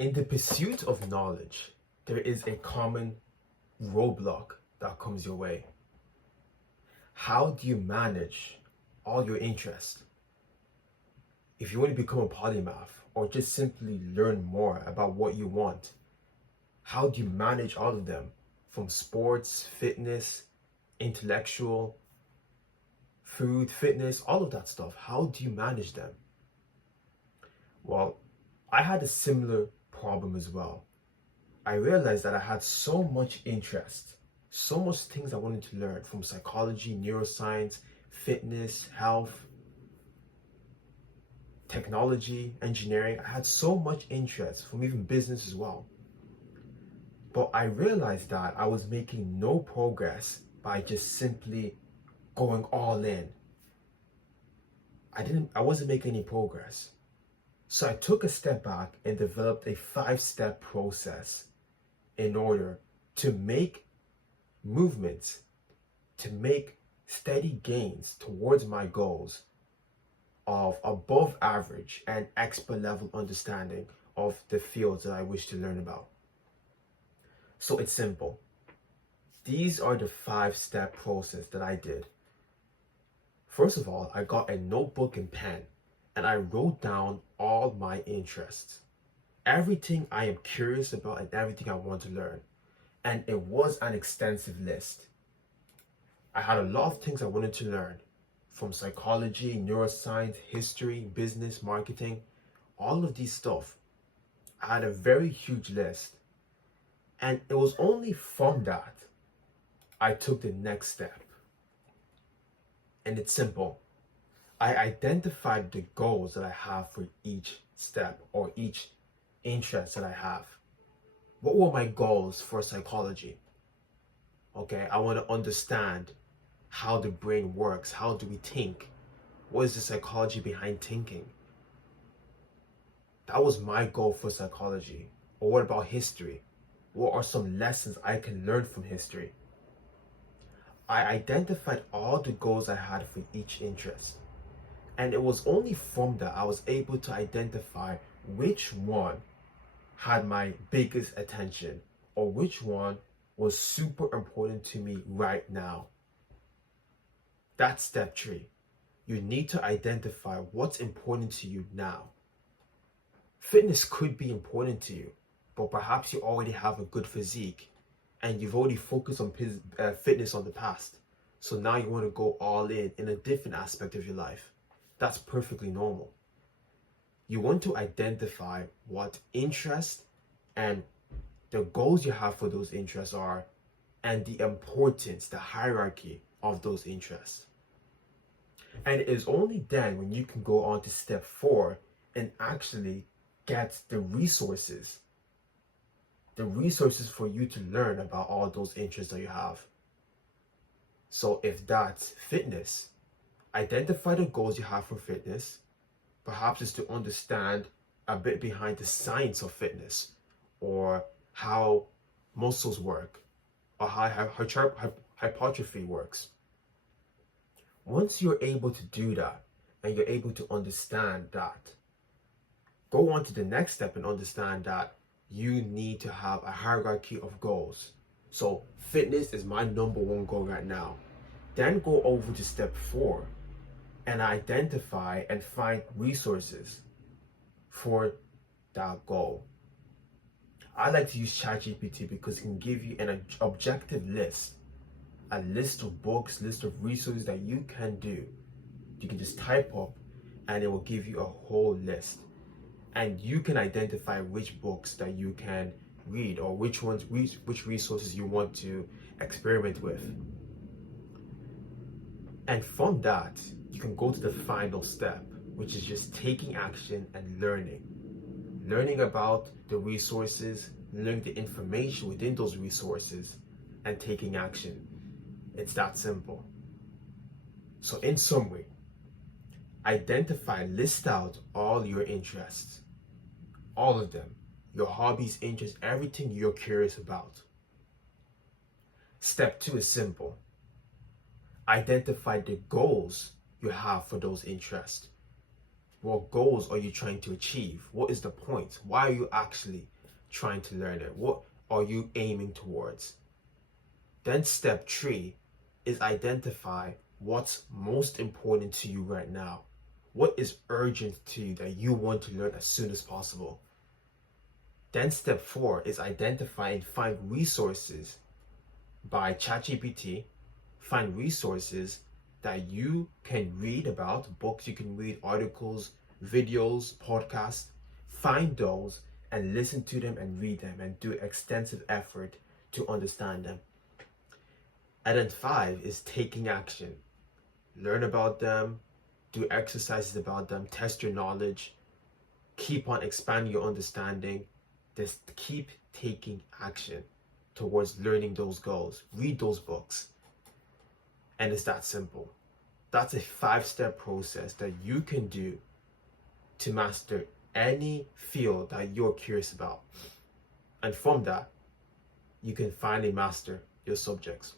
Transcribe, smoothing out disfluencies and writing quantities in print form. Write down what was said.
In the pursuit of knowledge, there is a common roadblock that comes your way. How do you manage all your interests? If you want to become a polymath or just simply learn more about what you want, how do you manage all of them? From sports, fitness, intellectual, food, fitness, all of that stuff. How do you manage them? Well, I had a similar problem as well. I realized that I had so much interest, so much things I wanted to learn from psychology, neuroscience, fitness, health, technology, engineering. I had so much interest from even business as well. But I realized that I was making no progress by just simply going all in. I wasn't making any progress. So I took a step back and developed a 5-step process in order to make movements, to make steady gains towards my goals of above average and expert level understanding of the fields that I wish to learn about. So it's simple. These are the 5-step process that I did. First of all, I got a notebook and pen and I wrote down all my interests, everything I am curious about and everything I want to learn. And it was an extensive list. I had a lot of things I wanted to learn, from psychology, neuroscience, history, business, marketing, all of these stuff. I had a very huge list. And it was only from that I took the next step. And it's simple. I identified the goals that I have for each step or each interest that I have. What were my goals for psychology? Okay, I want to understand how the brain works. How do we think? What is the psychology behind thinking? That was my goal for psychology. Or what about history? What are some lessons I can learn from history? I identified all the goals I had for each interest. And it was only from that I was able to identify which one had my biggest attention or which one was super important to me right now. That's step 3. You need to identify what's important to you now. Fitness could be important to you, but perhaps you already have a good physique and you've already focused on fitness on the past. So now you want to go all in a different aspect of your life. That's perfectly normal. You want to identify what interest and the goals you have for those interests are, and the importance, the hierarchy of those interests. And it is only then when you can go on to step 4 and actually get the resources for you to learn about all those interests that you have. So if that's fitness, identify the goals you have for fitness. Perhaps it's to understand a bit behind the science of fitness, or how muscles work, or how hypertrophy works. Once you're able to do that and you're able to understand that, go on to the next step and understand that you need to have a hierarchy of goals. So fitness is my number 1 goal right now. Then go over to step 4 and identify and find resources for that goal. I like to use ChatGPT because it can give you an objective list, a list of books, list of resources that you can do. You can just type up and it will give you a whole list. And you can identify which books that you can read or which resources you want to experiment with. And from that, you can go to the final step, which is just taking action and learning. Learning about the resources, learning the information within those resources, and taking action. It's that simple. So in summary, identify, list out all your interests. All of them. Your hobbies, interests, everything you're curious about. Step 2 is simple. Identify the goals you have for those interests. What goals are you trying to achieve? What is the point? Why are you actually trying to learn it? What are you aiming towards? Then step 3 is identify what's most important to you right now. What is urgent to you that you want to learn as soon as possible? Then step 4 is identify and find resources by ChatGPT. Find resources that you can read about, books you can read, articles, videos, podcasts. Find those and listen to them and read them and do extensive effort to understand them. And then 5 is taking action. Learn about them, do exercises about them, test your knowledge, keep on expanding your understanding. Just keep taking action towards learning those goals. Read those books. And it's that simple. That's a 5-step process that you can do to master any field that you're curious about. And from that, you can finally master your subjects.